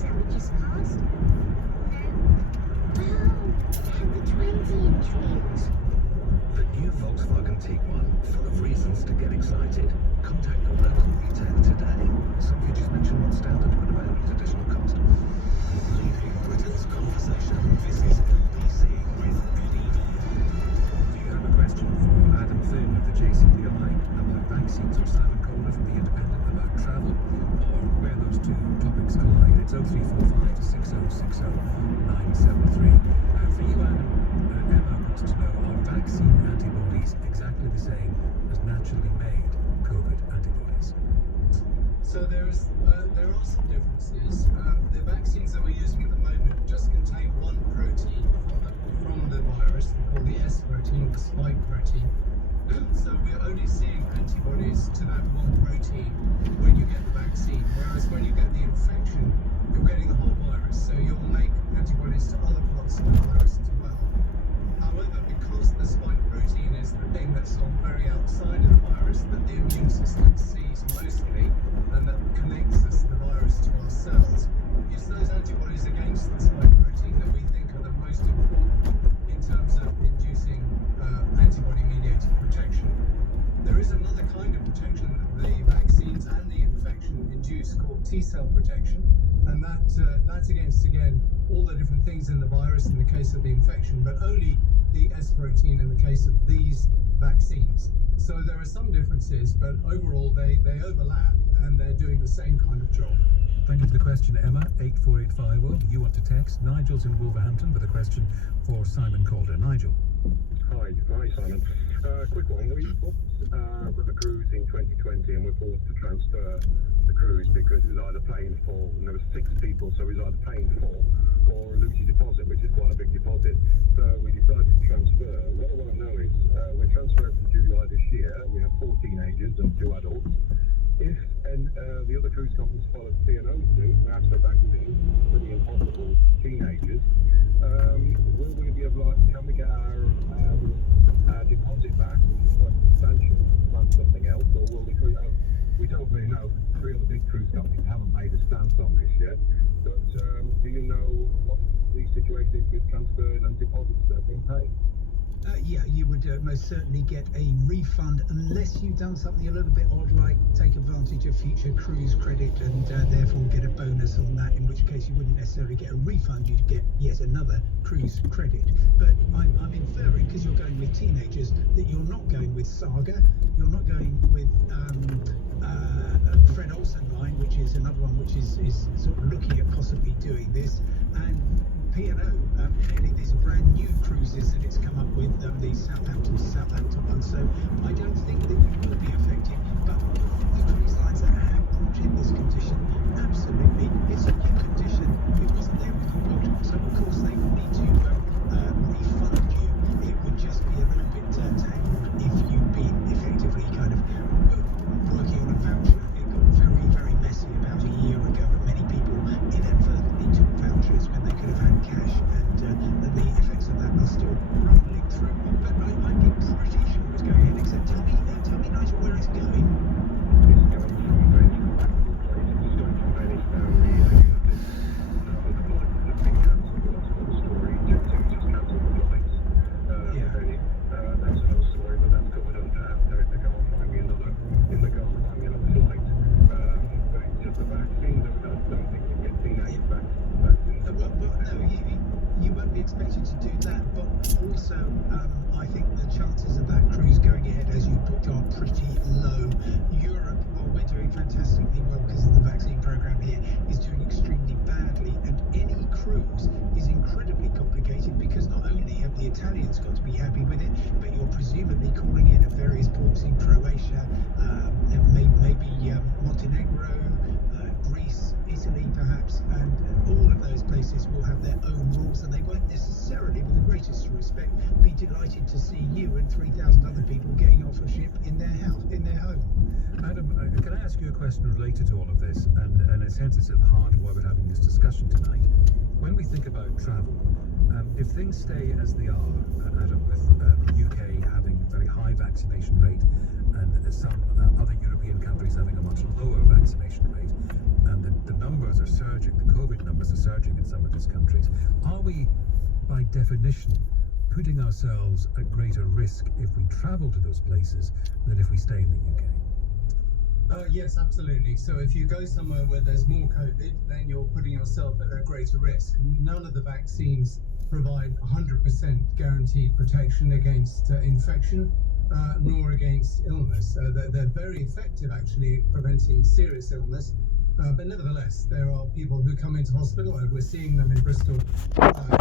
sandwiches cost? No. Well, have the 20-inch wheels. The new Volkswagen Tiguan, full of reasons to get excited. Contact your local retailer today. Some features mention what's standard but available at additional cost. Leading Britain's conversation. This is LBC with LED. Do you have a question for Adam Finn of the JCPI about vaccines, or Simon Calder from The Independent about travel, or where those two topics collide? It's 0345 6060 973. For you, Adam, Emma wants to know, are vaccine antibodies exactly the same as naturally made COVID antibodies? So there are some differences. The vaccines that we're using at the moment just contain one protein from the virus, called the S protein or the spike protein. So we're only seeing antibodies to that one protein when you get the vaccine, whereas when you get the infection, you're getting the whole virus. So you'll make antibodies to other parts of the virus as well. However, because the spike protein is the thing that's on very outside of the virus that the immune system sees mostly and that connects us, the virus, to our cells, it's those antibodies against the spike protein that we think are the most important in terms of inducing antibody-mediated protection. There is another kind of protection that the vaccines and the infection induce called T-cell protection, and that's against, again, all the different things in the virus in the case of the infection, but only the S protein in the case of these vaccines. So there are some differences, but overall they overlap and they're doing the same kind of job. Thank you for the question, Emma. 84850. You want to text. Nigel's in Wolverhampton with a question for Simon Calder. Nigel. Hi, Simon. Quick one. We booked a cruise in 2020 and we're forced to transfer the cruise because it was either paying full, and there were 6 people, so it was either paying full or lose your deposit, which is quite a big deposit. So we decided to transfer. What I want to know is, we're transferring from July this year. We have 4 teenagers and 2 adults. If the other cruise companies follow P&O's suit and ask for vaccine for the impossible teenagers, will we be able to, can we get our deposit back, which is quite substantial, plan something else, or will the cruise, we don't really know. 3 of the big cruise companies haven't made a stance on this yet, but do you know what the situation is with transfers and deposits that have been paid? Yeah, you would most certainly get a refund unless you've done something a little bit odd, like take advantage of future cruise credit and therefore get a bonus on that, in which case you wouldn't necessarily get a refund, you'd get yet another cruise credit. But I'm inferring, because you're going with teenagers, that you're not going with Saga, you're not going with Fred Olsen Line, which is another one which is sort of looking at possibly doing this, and P&O, clearly these are brand new cruises that it's come up with, these Southampton to Southampton ones, so I don't think that you will be affected, but the cruise lines that have brought in this condition, absolutely, it's a new condition, it wasn't there when you booked, so of course they will need to refund you. It would just be a little bit tangled if you've been effectively kind of working on a voucher. It got very, very messy about a year ago, and many people inadvertently took vouchers when they could have had cash, and the effects of that are still rumbling through. But I'd be pretty sure it's going ahead, except tell me Nigel, where it's going. It's going from Venice back to Croatia. It's going from Venice down the Atlantic. The flights have been cancelled, but that's another story. Jet2 just cancelled the flights to Venice. That's another story, but that's covered under if they go and find me another flight. But it's just a vaccine, though. I don't think you can get teenagers vaccines. Well, no, you won't be expected to do that, but also I think the chances of that cruise going ahead as you booked are pretty low. Europe, while we're doing fantastically well because of the vaccine program here, is doing extremely badly, and any cruise is incredibly complicated because not only have the Italians got to be happy with it, but you're presumably calling in at various ports in Croatia, and maybe Montenegro, Greece, Italy perhaps, and all of those places will have their own rules, and they won't necessarily, with the greatest respect, be delighted to see you and 3,000 other people getting off a ship in their house, in their home. Adam, can I ask you a question related to all of this, and in a sense it's at the heart of why we're having this discussion tonight. When we think about travel, if things stay as they are, Adam, with the UK having a very high vaccination rate and some other European countries having a much lower vaccination rate, and the numbers are surging, the COVID numbers surging in some of these countries. Are we, by definition, putting ourselves at greater risk if we travel to those places than if we stay in the UK? Yes, absolutely. So if you go somewhere where there's more COVID, then you're putting yourself at a greater risk. None of the vaccines provide 100% guaranteed protection against infection, nor against illness. They're very effective, actually, at preventing serious illness. But nevertheless, there are people who come into hospital, and we're seeing them in Bristol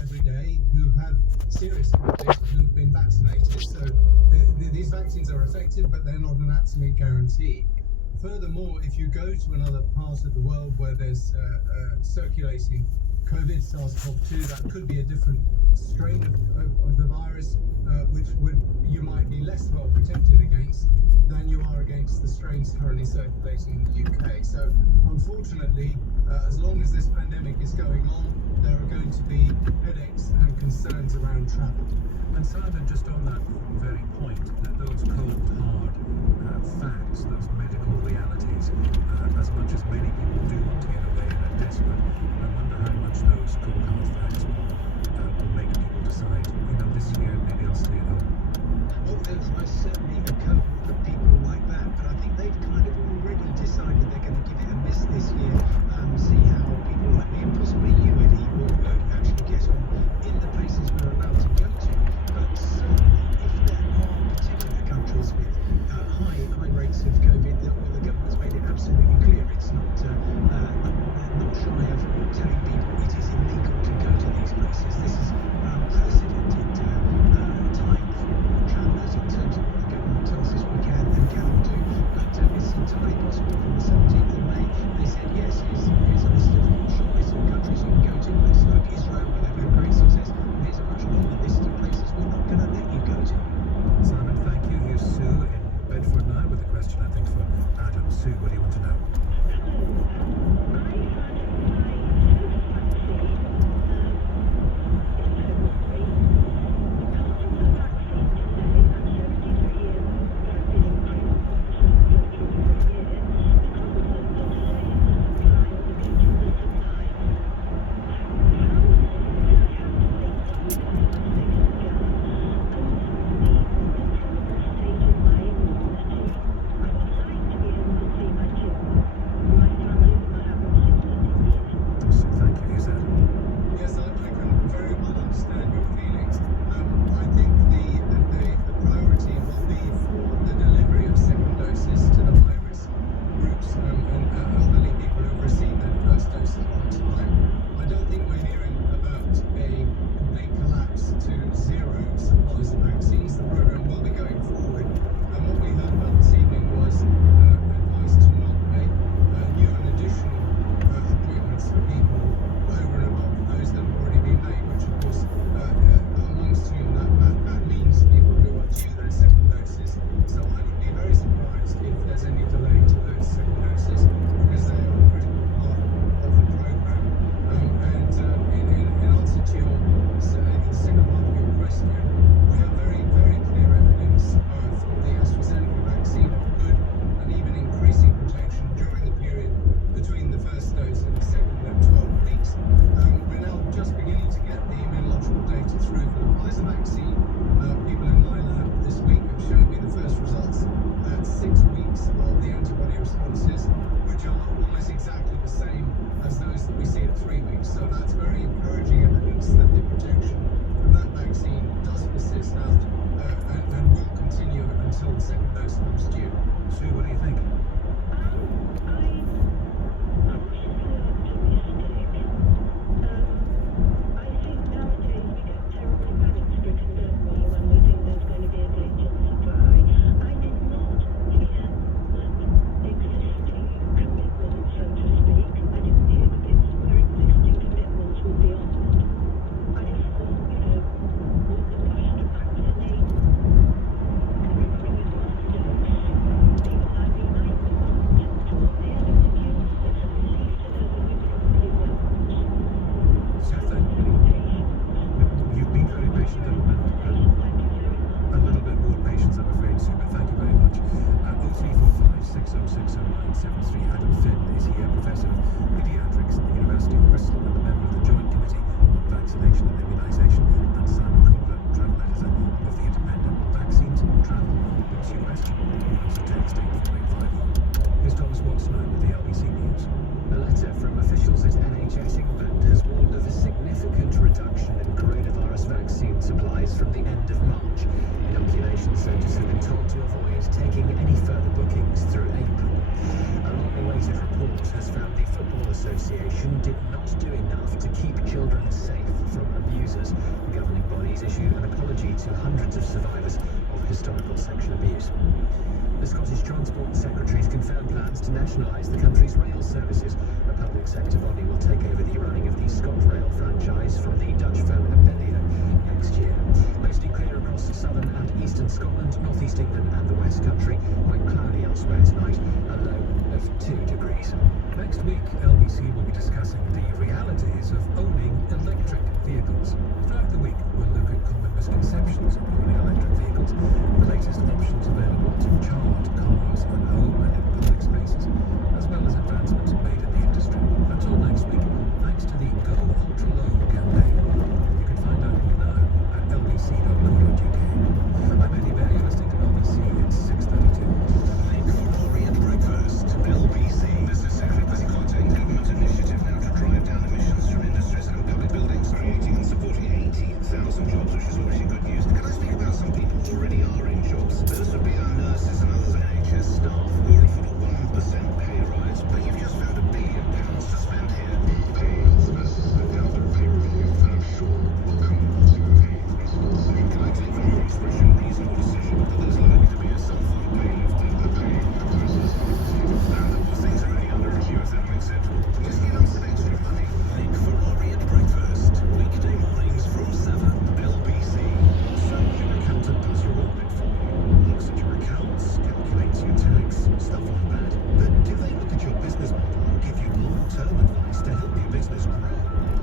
every day, who have serious COVID, who've been vaccinated. So these vaccines are effective, but they're not an absolute guarantee. Furthermore, if you go to another part of the world where there's circulating COVID, SARS-CoV-2, that could be a different strain of the virus, which you might be less well protected against than you are against the strains currently circulating in the UK. So, unfortunately, as long as this pandemic is going on, there are going to be headaches and concerns around travel. And Simon, just on that very point, those cold, hard facts, those medical realities, as much as many people do want to get away and are desperate, I wonder how much those cold, hard facts will make people decide, this year maybe I'll stay at home. Oh, there's most certainly a cohort of people like that, but I think they've kind of already decided they're going to give it a miss this year, see how people like me and possibly you, Eddie, will actually get on in the places we're allowed to go to. But certainly, if there are particular countries with high rates of COVID, the government's made it absolutely clear it's not shy of telling people it is illegal to go to these places. This is unprecedented time for travellers in terms of what the government tells us we can and cannot do. But it's entirely possible from the 17th of May, they said, yes, here's a list of short list of countries you can go to, places like Israel, where they've had great success, and here's a much longer list of places we're not going to let you go to. Simon, thank you. Here's Sue in Bedford now with a question, I think, for Adam. Sue, what do you want to know? 873 Adam Finn is here, Professor of Paediatrics at the University of Bristol and a member of the Joint Committee on Vaccination and Immunisation, and Simon Kohler, travel editor of The Independent. Vaccines, travel, what's your question? You can also text 84850. Here's Thomas Watson now with the LBC News. A letter from officials at NHS England has warned of a significant reduction in coronavirus vaccine supplies from the end of March. Inoculation centres have been told to avoid taking any further bookings through April. A long-awaited report has found the Football Association did not do enough to keep children safe from abusers. The governing bodies issued an apology to hundreds of survivors of historical sexual abuse. The Scottish Transport Secretary's confirmed plans to nationalise the country's rail services. A public sector body will take over the running of the ScotRail franchise from the Dutch firm Abellio next year. Mostly clear across southern and eastern Scotland, northeast England and the West Country. Quite cloudy elsewhere tonight, a low of 2 degrees. Next week, LBC will be discussing the realities of owning electric vehicles. Throughout the week, we'll look at common misconceptions of owning electric vehicles, the latest options available to charge cars at home and in public spaces, as well as advancements made in the industry. That's all next week, thanks to the Go Ultra Low campaign. You can find out more now at lbc.co.uk. I'm Eddie Bear, you're listening to LBC at 6:32. Make Ferrari at breakfast. LBC. This is Secretary Petticoat, government initiative now to drive down emissions from industries and public buildings, creating and supporting 18,000 jobs, which is obviously good news. Can I speak about some people who already are in jobs? Those would be our nurses and others NHS staff who are offered a 1% pay rise, but you've just found £1 billion to spend here. Pay services that have their pay review, and I'm sure will come to a reasonable decision. Can I take from your expression reasonable decision that there's likely to be a some form of pay lift in the pay proposals and that while things are only under review, if that makes sense, let's give them some extra money. Make Ferrari at breakfast. Weekday mornings from 7. LBC. So your accountant does your audit for you, looks at your accounts, calculates your tax, stuff like that. But do they look at your business model and give you long-term advice to help your business grow?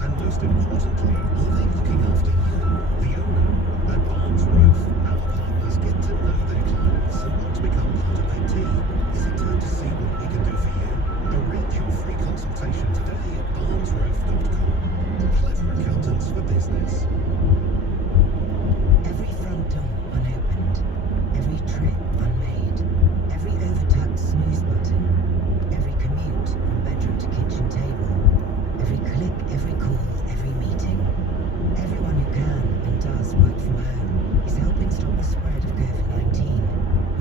And most importantly, are they looking after you, the owner? At Barnes Roof, our partners get to know their clients and want to become part of their team. Is it time to see what we can do for you? Arrange your free consultation today at barnesroof.com. Clever accountants for business. Every front door unopened, every trip unmade, every overtucked snooze button, every commute from bedroom to kitchen table, every click, every call, every meeting. Everyone who can and does work from home is helping stop the spread of COVID-19,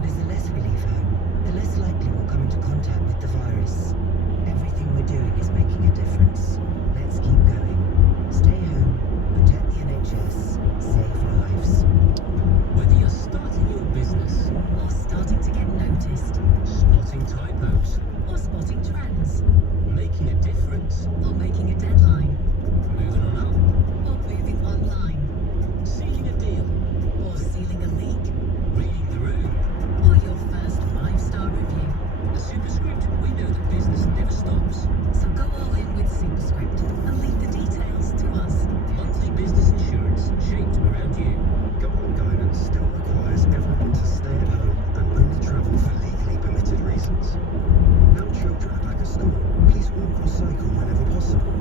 because the less we leave home, the less likely we'll come into contact with the virus. Everything we're doing is making a difference. Let's keep going. Stay home, protect the NHS, save lives. Whether you're starting your business Or starting to get noticed, spotting typos, or spotting trends, making a difference, or making a deadline, moving on up, or moving online, sealing a deal, or sealing a leak, reading the room. or your first 5-star review. At Superscript, we know that business never stops. So go all in with Superscript and leave the details to us. Monthly business insurance shaped around you. Government guidance still requires everyone to stay at home and only travel for legally permitted reasons. Now children are back at school, please walk or cycle whenever possible.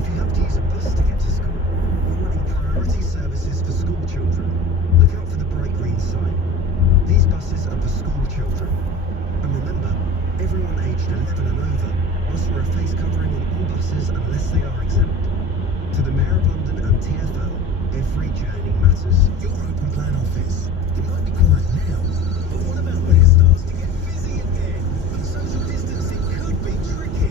If you have to use a bus to get to school, we're running priority services for school children. Look out for the bright green sign. These buses are for school children. And remember, everyone aged 11 and over must wear a face covering on all buses unless they are exempt. To the Mayor of London and TfL, every journey matters. Your open plan office. It might be quiet now, but what about when it starts to get busy again? And social distancing could be tricky.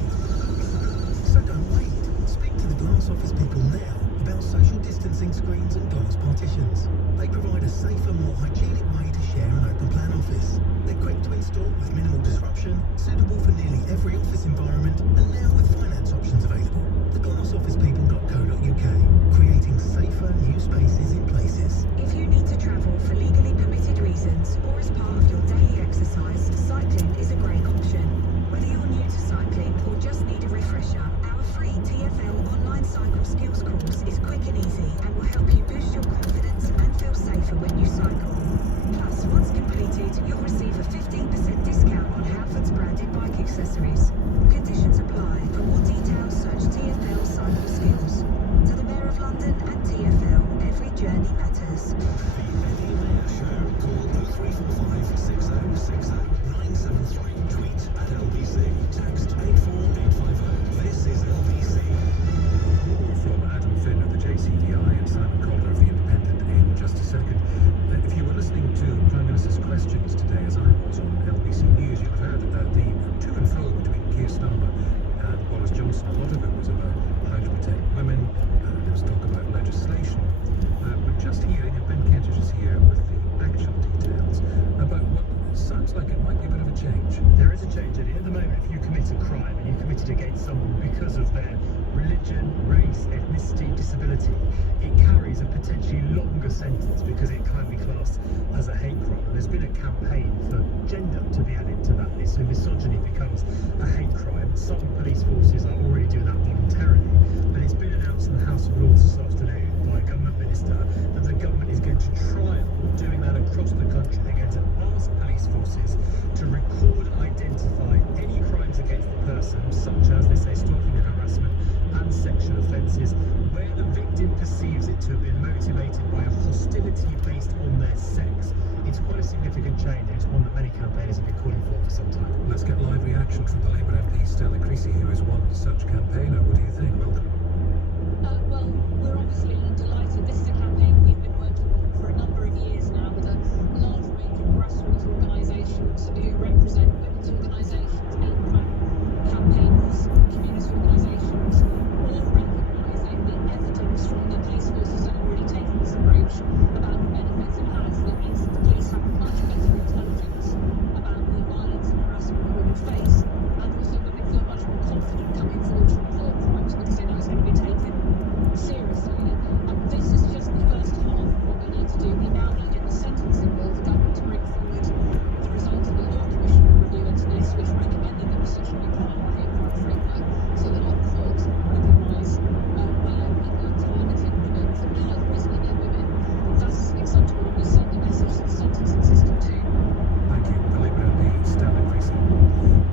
So don't wait. Speak to the glass office people now about social distancing screens and glass partitions. They provide a safer, more hygienic way to share an open plan office. They're quick to install with minimal disruption, suitable for nearly every office environment, and now with finance options available. Theglassofficepeople.co.uk, creating safer new spaces in places. If you need to travel for legally permitted reasons or as part of your daily exercise, accessories. Conditions apply. For more details, search TfL Cycle Skills. To the Mayor of London and TfL, every journey matters. The Eddie Mayer Show. Call 0345 6060 973. Tweet at LBC. Text 84850. This is LBC. More from Adam Finn of the JCVI and Simon Calder of The Independent in just a second. If you were listening to Prime Minister's questions today, as I was on LBC News, you'll have heard the to and fro between Keir Starmer and Boris Johnson. A lot of it was about how to protect women. There was talk about legislation. We're just hearing, and Ben Kentish is here with the actual details about what sounds like it might be a bit of a change. There is a change in it. At the moment, if you commit a crime and you commit it against someone because of their religion, race, ethnicity, disability, it carries a potentially longer sentence because it can be classed as a hate crime. And there's been a campaign for gender to be added to that list, so misogyny becomes a hate crime. Some police forces are already doing that voluntarily, but it's been announced in the House of Lords this afternoon by a government minister that the government is going to trial doing that across the country. They're going to ask police forces to record and identify any crimes against the person, such as, they say, stalking and harassment and sexual offences, where the victim perceives it to have been motivated by a hostility based on their sex. It's quite a significant change, and it's one that many campaigners have been calling for some time. Let's get live reaction from the Labour MP Stella Creasy, who is one such campaigner. What do you think? Welcome. Well, we're obviously delighted. This is a campaign we've been working on for a number of years now with a large range of grassroots organisations who represent women's organisations, hate crime campaigners, community organisations, all recognising the evidence from the police forces that are already taking this approach about the benefits it has. That means that the police have much better intelligence about the violence and harassment that women face, and also women feel much more confident coming forward to report crimes because they know it's going to be taken seriously. And this is just the first half of what we need to do. We now need in the sentencing bill the government to bring forward the results of the Law Commission review into this, which recommended that misogyny be part of our hate crime framework, so that our courts recognise where people are targeting women for not misleading women. That is unacceptable. We send the message to the sentencing system too. Thank you. The Labour MP Stella Creasy.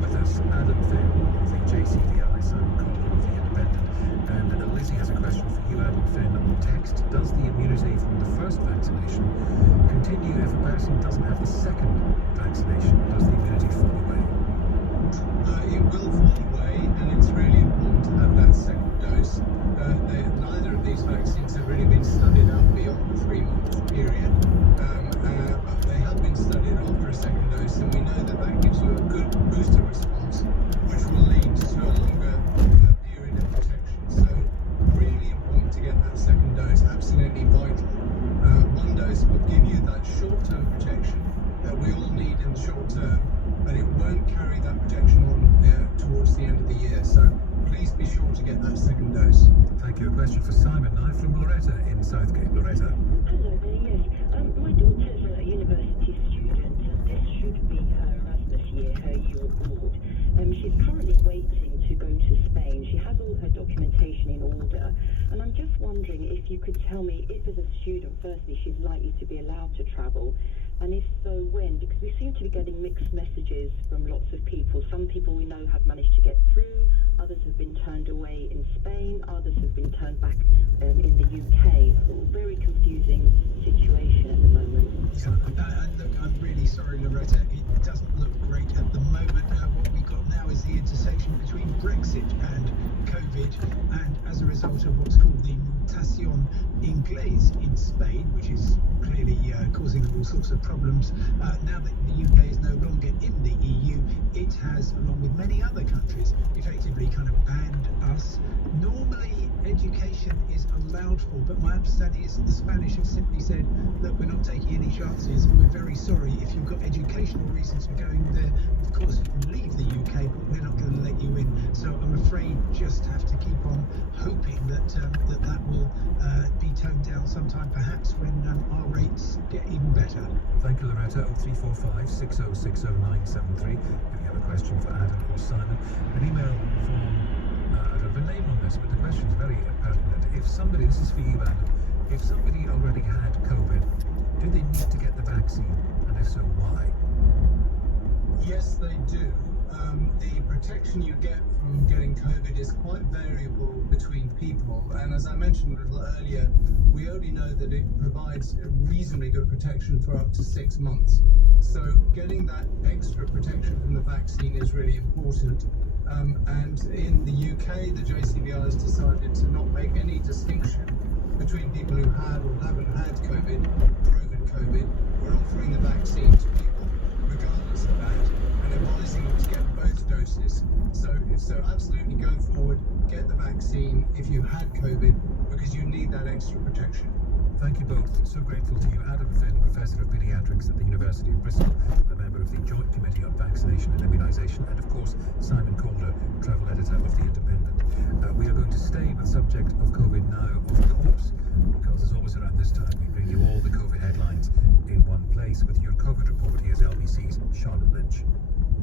With us, Adam Finn of the JCVI, Simon Calder of The Independent. And Lizzie has a question for you, Adam Finn, on text. Does the immunity from the first vaccination continue if a person doesn't have the second vaccination? Does the immunity fall away? It will fall away, and it's really important to have that second dose. Neither of these vaccines have really been studied out beyond the 3-month period, but they have been studied after a second dose, and we know that that gives you a good booster response, which will lead to a longer period of protection. So really important to get that second dose, absolutely vital. One dose will give you that short-term protection that we all need in the short term, but it won't carry that protection on towards the end of the year. So please be sure to get that second dose. Thank you. A question for Simon now from Loretta in Southgate. Loretta. Hello there, yes. My daughter's a university student, and this should be her Erasmus year, her year abroad. She's currently waiting to go to Spain. She has all her documentation in order, and I'm just wondering if you could tell me if, as a student, firstly, she's likely to be allowed to travel, and if so, when? Because we seem to be getting mixed messages from lots of people. Some people we know have managed to get through, others have been turned away in Spain, others have been turned back in the UK. Very confusing situation at the moment. Look, I'm really sorry, Loretta. It doesn't look great at the moment. What we've got now is the intersection between Brexit and COVID, and as a result of what's called the Mutación Inglés in Spain, which is clearly causing all sorts of problems. Now that the UK is no longer in the EU, it has, along with many other countries, effectively kind of banned us. Normally, education is allowed for, but my understanding is that the Spanish have simply said, look, we're not taking any chances. We're very sorry. If you've got educational reasons for going there, of course you can leave the UK, but we're not going to let you in. So I'm afraid just have to keep on hoping that that will be toned down sometime, perhaps when our rates get even better. Thank you, Loretta. 0345 6060 973. If you have a question for Adam or Simon, an email from I don't have a name on this, but the question is very pertinent. If somebody, this is for you, Adam, if somebody already had COVID, do they need to get the vaccine, and if so, why? Yes, they do. the protection you get from getting COVID is quite variable between people. And as I mentioned a little earlier, we only know that it provides a reasonably good protection for up to 6 months. So getting that extra protection from the vaccine is really important. And in the UK, the JCVI has decided to not make any distinction between people who had or haven't had COVID, proven COVID. We're offering the vaccine to people regardless of that and advising them to get both doses. So absolutely go forward, get the vaccine if you had COVID, because you need that extra protection. Thank you both. So grateful to you. Adam Finn, Professor of Paediatrics at the University of Bristol, a member of the Joint Committee on Vaccination and Immunisation, and of course Simon Calder, Travel Editor of The Independent. We are going to stay with the subject of COVID now, of course, because as always around this time we bring you all the COVID headlines in one place. With your COVID report, here's LBC's Charlotte Lynch.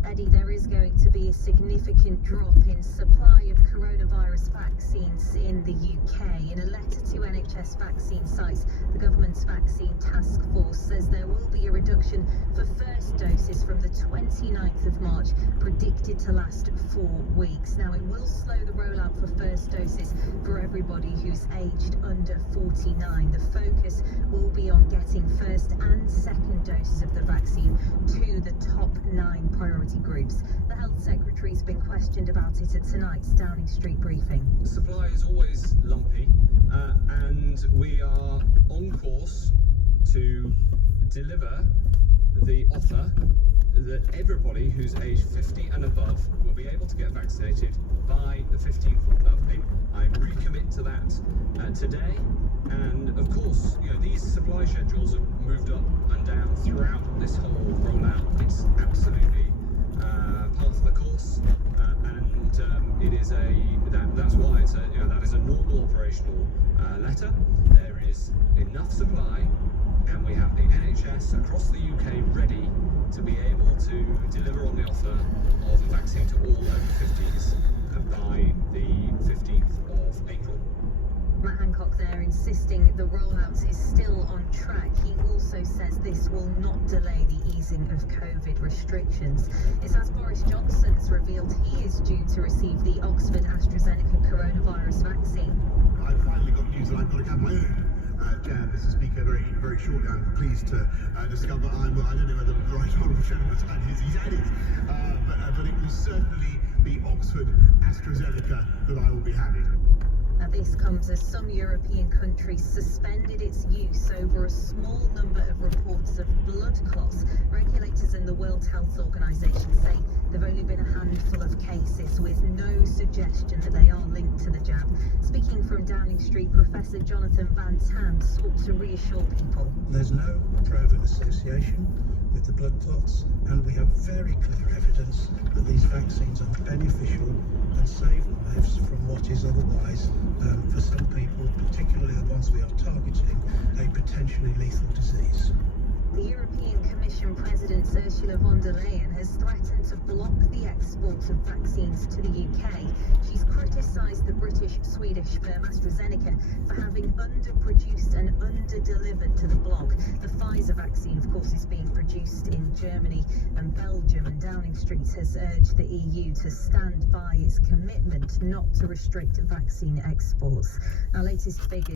Eddie, there is going to be a significant drop in supply of coronavirus vaccines in the UK. In a letter to NHS vaccine sites, the government's vaccine task force says there will be a reduction for first doses from the 29th of March, predicted to last 4 weeks. Now, it will slow the rollout for first doses for everybody who's aged under 49. The focus will be on getting first and second doses of the vaccine to the top 9 priority groups. The Health Secretary's been questioned about it at tonight's Downing Street briefing. Supply is always lumpy, and we are on course to deliver the offer that everybody who's aged 50 and above will be able to get vaccinated by the 15th of April. I recommit to that today, and of course, you know, these supply schedules have moved up and down throughout this whole rollout. It's absolutely part of the course, and it is that's why it's that is a normal operational letter. There is enough supply, and we have the NHS across the UK ready to be able to deliver on the offer of a vaccine to all over 50s by the 15th of April. Matt Hancock there insisting the rollout is still on track. He also says this will not delay the easing of COVID restrictions. It's as Boris Johnson's revealed he is due to receive the Oxford AstraZeneca coronavirus vaccine. I've finally got news that I've got to have my own jab, Mr. Speaker, very shortly. I'm pleased to discover I don't know whether the right honourable gentleman's had his, he's had his, but it will certainly be Oxford AstraZeneca that I will be having. Now, this comes as some European countries suspended its use over a small number of reports of blood clots. Regulators in the World Health Organization say there have only been a handful of cases with no suggestion that they are linked to the jab. Speaking from Downing Street, Professor Jonathan Van Tam sought to reassure people. There's no proven association with the blood clots, and we have very clear evidence that these vaccines are beneficial and save lives from what is otherwise, for some people, particularly the ones we are targeting, a potentially lethal disease. The European Commission President Ursula von der Leyen has threatened to block the export of vaccines to the UK. She's criticised the British-Swedish firm AstraZeneca for having underproduced and underdelivered to the bloc. The Pfizer vaccine, of course, is being produced in Germany and Belgium, and Downing Street has urged the EU to stand by its commitment not to restrict vaccine exports. Our latest figures